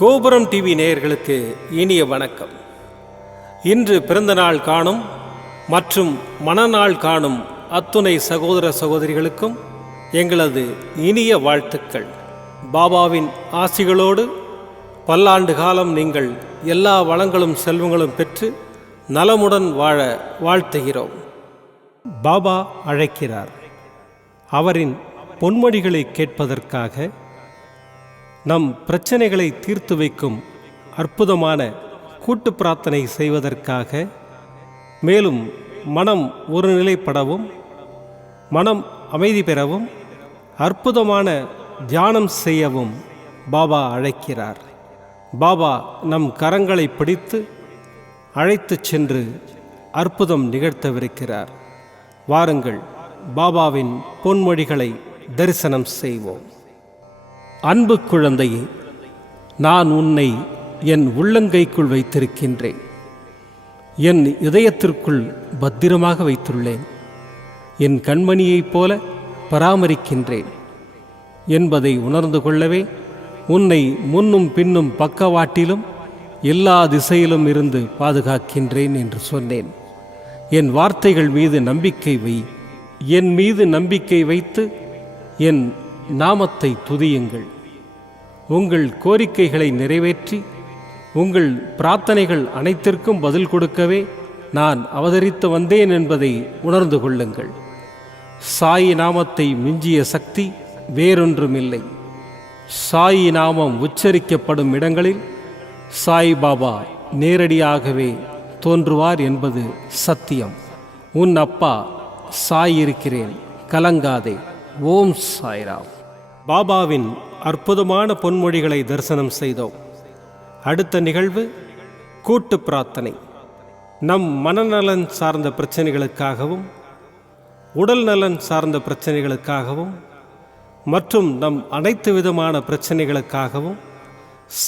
கோபுரம் டிவி நேயர்களுக்கு இனிய வணக்கம். இன்று பிறந்தநாள் காணும் மற்றும் மணநாள் காணும் அத்துணை சகோதர சகோதரிகளுக்கும் எங்களது இனிய வாழ்த்துக்கள். பாபாவின் ஆசிகளோடு பல்லாண்டு காலம் நீங்கள் எல்லா வளங்களும் செல்வங்களும் பெற்று நலமுடன் வாழ வாழ்த்துகிறோம். பாபா அழைக்கிறார். அவரின் பொன்மொழிகளை கேட்பதற்காக, நம் பிரச்சனைகளை தீர்த்து வைக்கும் அற்புதமான கூட்டு பிரார்த்தனை செய்வதற்காக, மேலும் மனம் ஒருநிலைப்படவும் மனம் அமைதி பெறவும் அற்புதமான தியானம் செய்யவும் பாபா அழைக்கிறார். பாபா நம் கரங்களை பிடித்து அழைத்து சென்று அற்புதம் நிகழ்த்தவிருக்கிறார். வாருங்கள், பாபாவின் பொன்மொழிகளை தரிசனம் செய்வோம். அன்பு குழந்தையே, நான் உன்னை என் உள்ளங்கைக்குள் வைத்திருக்கின்றேன். என் இதயத்திற்குள் பத்திரமாக வைத்துள்ளேன். என் கண்மணியைப் போல பராமரிக்கின்றேன் என்பதை உணர்ந்து கொள்ளவே உன்னை முன்னும் பின்னும் பக்கவாட்டிலும் எல்லா திசையிலும் இருந்து பாதுகாக்கின்றேன் என்று சொன்னேன். என் வார்த்தைகள் மீது நம்பிக்கை வை. என் மீது நம்பிக்கை வைத்து என் நாமத்தை துதியுங்கள். உங்கள் கோரிக்கைகளை நிறைவேற்றி உங்கள் பிரார்த்தனைகள் அனைத்திற்கும் பதில் கொடுக்கவே நான் அவதரித்து வந்தேன் என்பதை உணர்ந்து கொள்ளுங்கள். சாயி நாமத்தை மிஞ்சிய சக்தி வேறொன்றுமில்லை. சாயி நாமம் உச்சரிக்கப்படும் இடங்களில் சாய்பாபா நேரடியாகவே தோன்றுவார் என்பது சத்தியம். உன் அப்பா சாய் இருக்கிறேன், கலங்காதே. ஓம் சாய்ராம். பாபாவின் அற்புதமான பொன்மொழிகளை தரிசனம் செய்தோம். அடுத்த நிகழ்வு கூட்டு பிரார்த்தனை. நம் மனநலன் சார்ந்த பிரச்சனைகளுக்காகவும் உடல் நலன் சார்ந்த பிரச்சனைகளுக்காகவும் மற்றும் நம் அனைத்து விதமான பிரச்சனைகளுக்காகவும்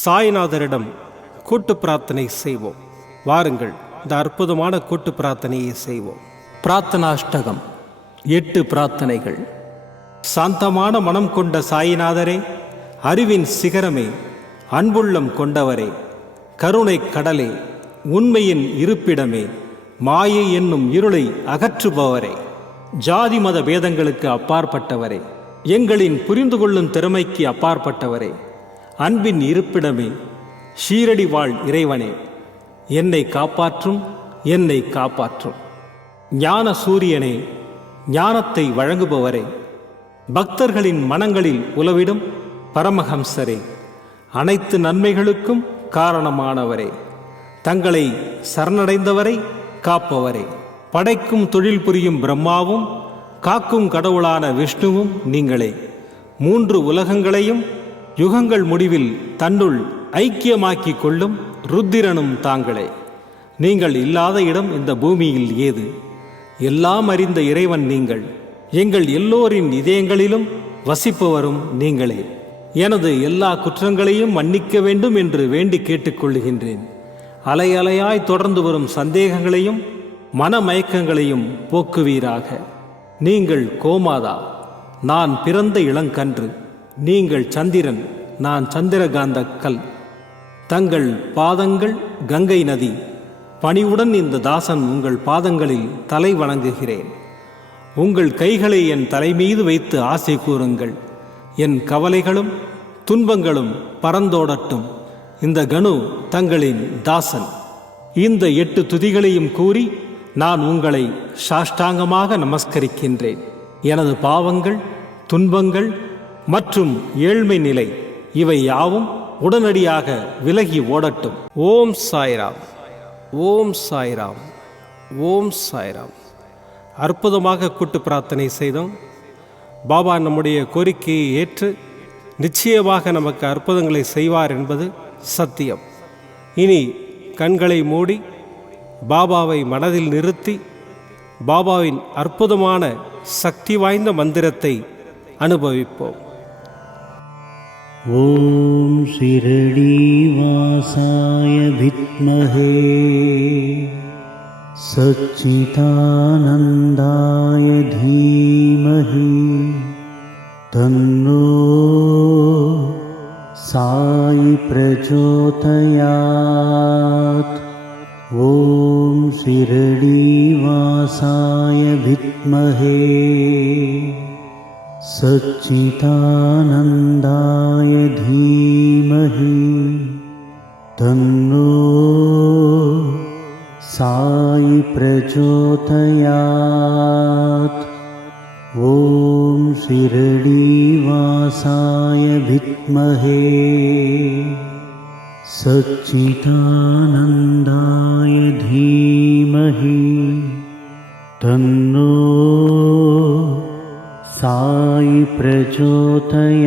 சாய்நாதரிடம் கூட்டு பிரார்த்தனை செய்வோம். வாருங்கள், இந்த அற்புதமான கூட்டு பிரார்த்தனையை செய்வோம். பிரார்த்தனாஷ்டகம். 8 பிரார்த்தனைகள். சாந்தமான மனம் கொண்ட சாயிநாதரே, அறிவின் சிகரமே, அன்புள்ளம் கொண்டவரே, கருணை கடலே, உண்மையின் இருப்பிடமே, மாயை என்னும் இருளை அகற்றுபவரே, ஜாதி மத பேதங்களுக்கு அப்பாற்பட்டவரே, எங்களின் புரிந்து கொள்ளும் திறமைக்கு அப்பாற்பட்டவரே, அன்பின் இருப்பிடமே, ஷீரடி வாழ் இறைவனே, என்னை காப்பாற்றும், என்னை காப்பாற்றும். ஞான சூரியனே, ஞானத்தை வழங்குபவரே, பக்தர்களின் மனங்களில் உலவிடும் பரமஹம்சரே, அனைத்து நன்மைகளுக்கும் காரணமானவரே, தங்களை சரணடைந்தவரை காப்பவரே, படைக்கும் தொழில் புரியும் பிரம்மாவும் காக்கும் கடவுளான விஷ்ணுவும் நீங்களே, 3 உலகங்களையும் யுகங்கள் முடிவில் தன்னுள் ஐக்கியமாக்கிக் கொள்ளும் ருத்திரனும் தாங்களே. நீங்கள் இல்லாத இடம் இந்த பூமியில் ஏது? எல்லாம் அறிந்த இறைவன் நீங்கள். எங்கள் எல்லோரின் இதயங்களிலும் வசிப்பவரும் நீங்களே. எனது எல்லா குற்றங்களையும் மன்னிக்க வேண்டும் என்று வேண்டி கேட்டுக்கொள்ளுகின்றேன். அலை அலையாய் தொடர்ந்து வரும் சந்தேகங்களையும் மனமயக்கங்களையும் போக்குவீராக. நீங்கள் கோமாதா, நான் பிறந்த இளங்கன்று. நீங்கள் சந்திரன், நான் சந்திரகாந்த கல். தங்கள் பாதங்கள் கங்கை நதி. பணிவுடன் இந்த தாசன் உங்கள் பாதங்களில் தலை வணங்குகிறேன். உங்கள் கைகளை என் தலைமீது வைத்து ஆசை கூறுங்கள். என் கவலைகளும் துன்பங்களும் பறந்தோடட்டும். இந்த கணு தங்களின் தாசன். இந்த 8 துதிகளையும் கூறி நான் உங்களை சாஷ்டாங்கமாக நமஸ்கரிக்கின்றேன். எனது பாவங்கள், துன்பங்கள் மற்றும் ஏழ்மை நிலை இவை யாவும் உடனடியாக விலகி ஓடட்டும். ஓம் சாய்ராம், ஓம் சாய்ராம், ஓம் சாய்ராம். அற்புதமாக கூட்டு பிரார்த்தனை செய்தோம். பாபா நம்முடைய கோரிக்கையை ஏற்று நிச்சயமாக நமக்கு அற்புதங்களை செய்வார் என்பது சத்தியம். இனி கண்களை மூடி பாபாவை மனதில் நிறுத்தி பாபாவின் அற்புதமான சக்தி வாய்ந்த மந்திரத்தை அனுபவிப்போம். ஓம் ஷிரடி வாசாய வித்மஹே सच्चिदानन्दाय धीमहि तन्नो साई प्रचोदयात्। प्रचोदयात्। ॐ शिरडीवासाय विद्महे सच्चिदानन्दाय धीमहि तन्नो साई प्रचोदयात्। ॐ शिरडीवासाय विद्महे सच्चिदानन्दाय धीमहि तन्नो साई प्रचोदयात्।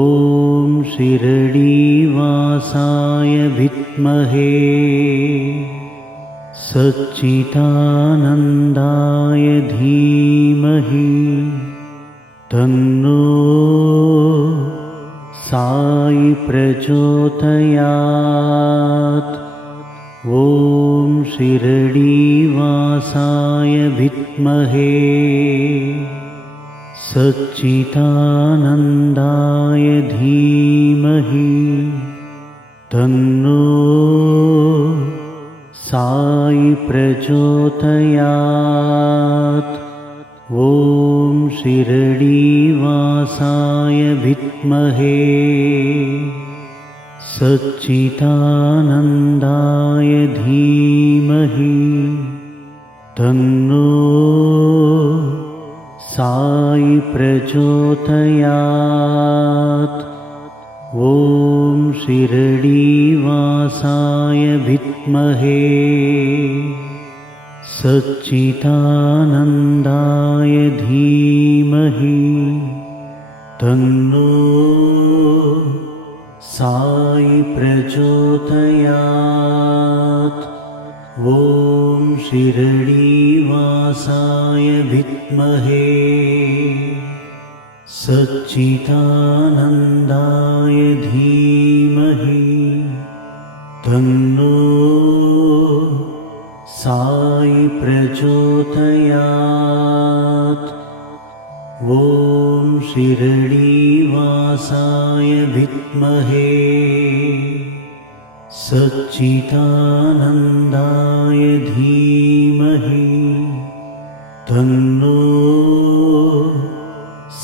ॐ शिरडीवासाय विद्महे सच्चिदानन्दाय धीमहि तन्नो साई प्रचोदयात्। ॐ शिरडीवासाय विद्महे सच्चिदानन्दाय धीमहि तन्नो साई प्रचोदयात्। ॐ शिरडीवासाय विद्महे सच्चिदानन्दाय धीमहि तन्नो साई प्रचोदयात्। ॐ शिरडीवासाय विद्महे सच्चिदानन्दाय धीमहि तन्नो साई प्रचोदयात्। ॐ शिरडीवासाय विद्महे सच्चिदानन्दाय धीमहि तन्नो साई प्रचोदयात्। ॐ शिरडीवासाय विद्महे सच्चिदानन्दाय धीमहि तन्नो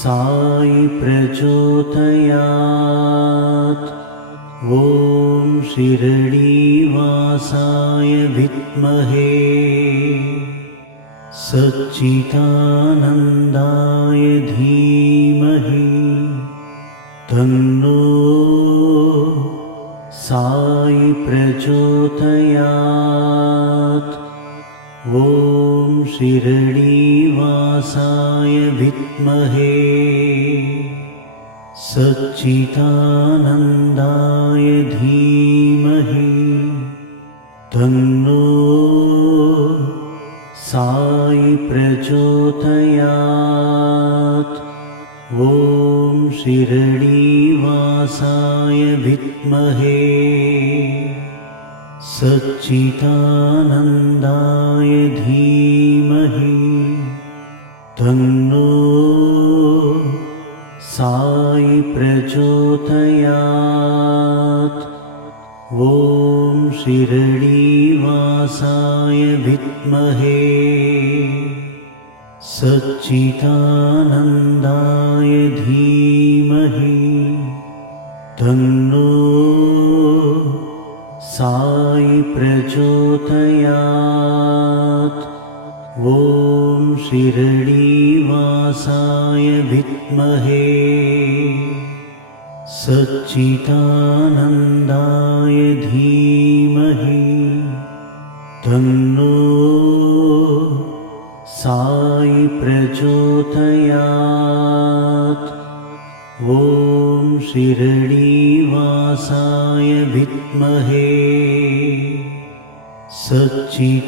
साई प्रचोदयात्। ॐ शिरडीवासाय विद्महे सच्चिदानन्दाय धीमहि तन्नो साई प्रचोदयात्। ॐ शिरडीवासाय विद्महे सच्चिदानन्दाय धीमहि तन्नो साई प्रचोदयात्। ॐ शिरडीवासाय विद्महे सच्चिदानन्दाय धीमहि तन्नो साई प्रचोदयात्। ॐ शिरडीवासाय विद्महे सच्चिदानन्दाय धीमहि तन्नो साई प्रचोदयात्। ॐ शिरडीवासाय विद्महे सच्चिदानन्दाय धीमहि तन्नो साई प्रचोदयात्। ॐ शिरडीवासाय विद्महे सच्चिदानन्दाय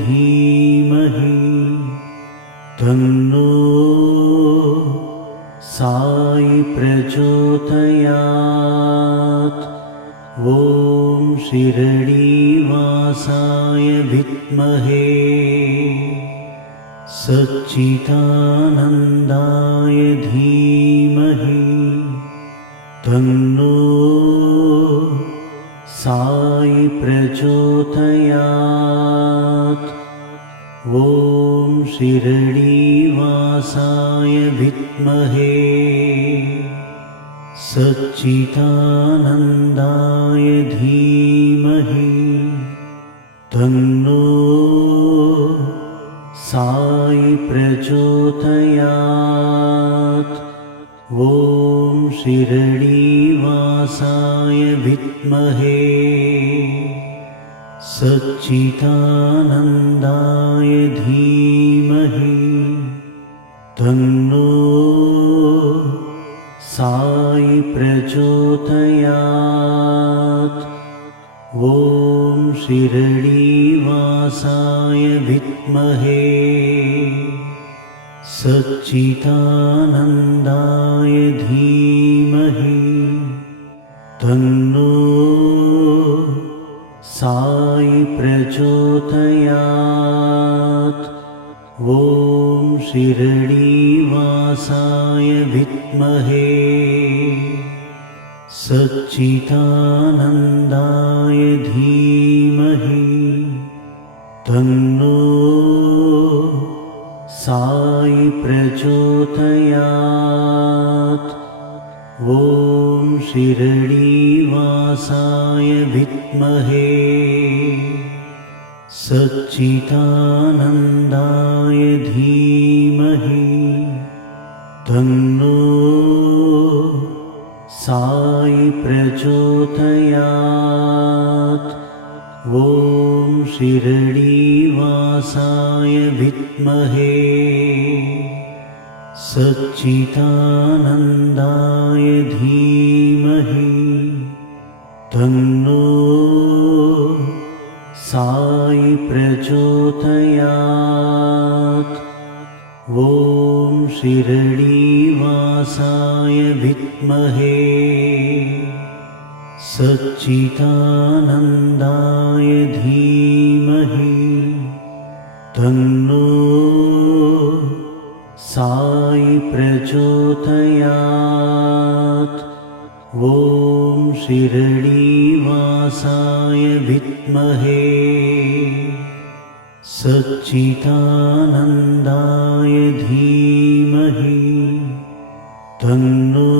धीमहि तन्नो साई प्रचोदयात्। ॐ शिरडीवासाय विद्महे सच्चिदानन्दाय धीमहि तन्नो साई प्रचोदयात्। ॐ शिरडीवासाय विद्महे सच्चिदानन्दाय धीमहि तन्नो साई प्रचोदयात्। ॐ शिरडीवासाय विद्महे सच्चिदानन्दाय धीमहि तन्नो साई प्रचोदयात्। ॐ शिरडीवासाय विद्महे सच्चिदानन्दाय धीमहि तन्नो साई प्रचोदयात्। ॐ शिरडीवासाय विद्महे सच्चिदानन्दाय धीमहि तन्नो साई प्रचोदयात्। ॐ शिरडीवासाय विद्महे सच्चिदानन्दाय धीमहि तन्नो साई प्रचोदयात्। ॐ शिरडीवासाय विद्महे सच्चिदानन्दाय धीमहि तन्नो साई प्रचोदयात्। ॐ शिरडीवासाय विद्महे सच्चिदानन्दाय धीमहि तन्नो साई प्रचोदयात्। ॐ शिरडीवासाय विद्महे सच्चिदानन्दाय धीमहि तन्नो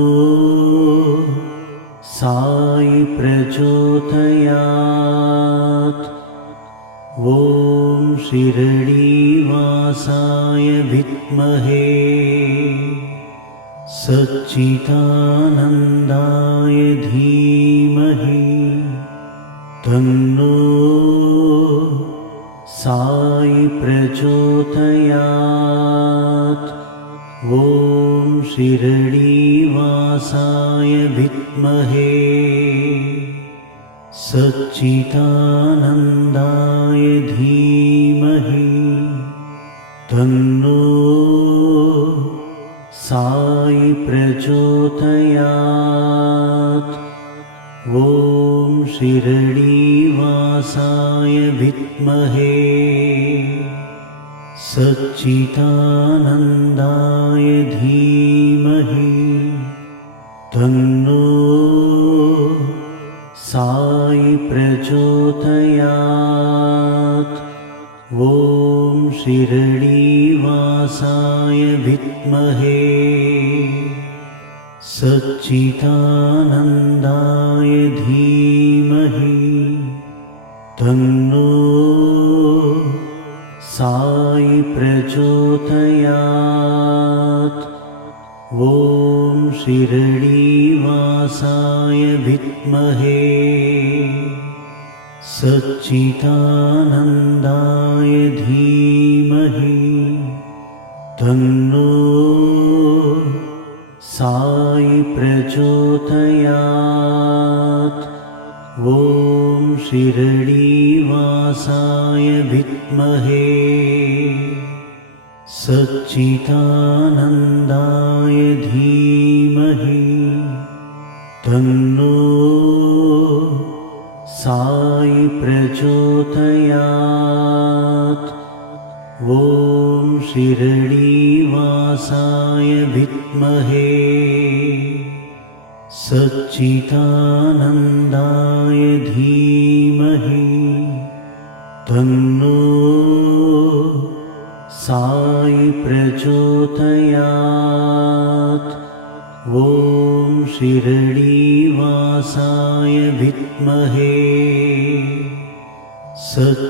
साई प्रचोदयात्। ॐ शिरडीवासाय विद्महे सच्चिदानन्दाय धीमहि तन्नो साई प्रचोदयात्। ॐ शिरडीवासाय विद्महे सच्चिदानन्दाय धीमहि तन्नो साई प्रचोदयात्। ॐ शिरडीवासाय विद्महे सच्चिदानन्दाय धीमहि तन्नो साई प्रचोदयात्। ॐ शिरडीवासाय विद्महे सच्चिदानन्दाय धीमहि तन्नो साई प्रचोदयात्। ॐ शिरडीवासाय विद्महे सच्चिदानन्दाय धीमहि तन्नो साई प्रचोदयात्। ॐ शिरडीवासाय विद्महे सच्चिदानन्दाय धीमहि तन्नो साई प्रचोदयात्। ॐ शिरडीवासाय विद्महे सच्चिदानन्दाय धीमहि तन्नो साई प्रचोदयात्। ॐ शिरडीवासाय विद्महे सच्चिदानन्दाय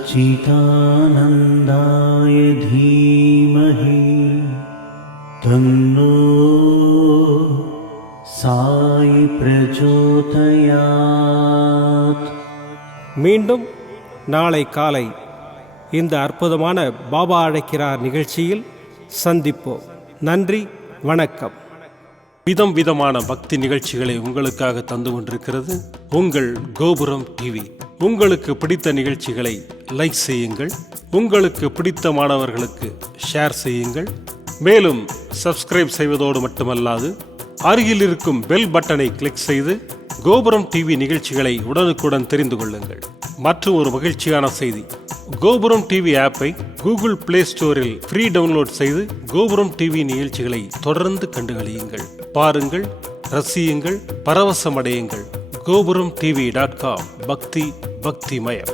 धीमहि तन्नो साई प्रचोदयात्। மீண்டும் நாளை காலை இந்த அற்புதமான பாபா அழைக்கிறார் நிகழ்ச்சியில் சந்திப்போம். நன்றி, வணக்கம். விதம் விதமான பக்தி நிகழ்ச்சிகளை உங்களுக்காக தந்து கொண்டிருக்கிறது உங்கள் கோபுரம் டிவி. உங்களுக்கு பிடித்த நிகழ்ச்சிகளை லைக் செய்யுங்கள், உங்களுக்கு பிடித்த மாணவர்களுக்கு ஷேர் செய்யுங்கள். மேலும் சப்ஸ்கிரைப் செய்வதோடு மட்டுமல்லாது அருகில் இருக்கும் பெல் பட்டனை கிளிக் செய்து கோபுரம் டிவி நிகழ்ச்சிகளை உடனுக்குடன் தெரிந்து கொள்ளுங்கள். மற்றும் ஒரு மகிழ்ச்சியான செய்தி, கோபுரம் டிவி ஆப்பை கூகுள் பிளே ஸ்டோரில் ஃப்ரீ டவுன்லோட் செய்து கோபுரம் டிவி நிகழ்ச்சிகளை தொடர்ந்து கண்டுகளியுங்கள், பாருங்கள், ரசியுங்கள், பரவசமடையுங்கள். gopuramtv.com. பக்தி பக்திமயம்.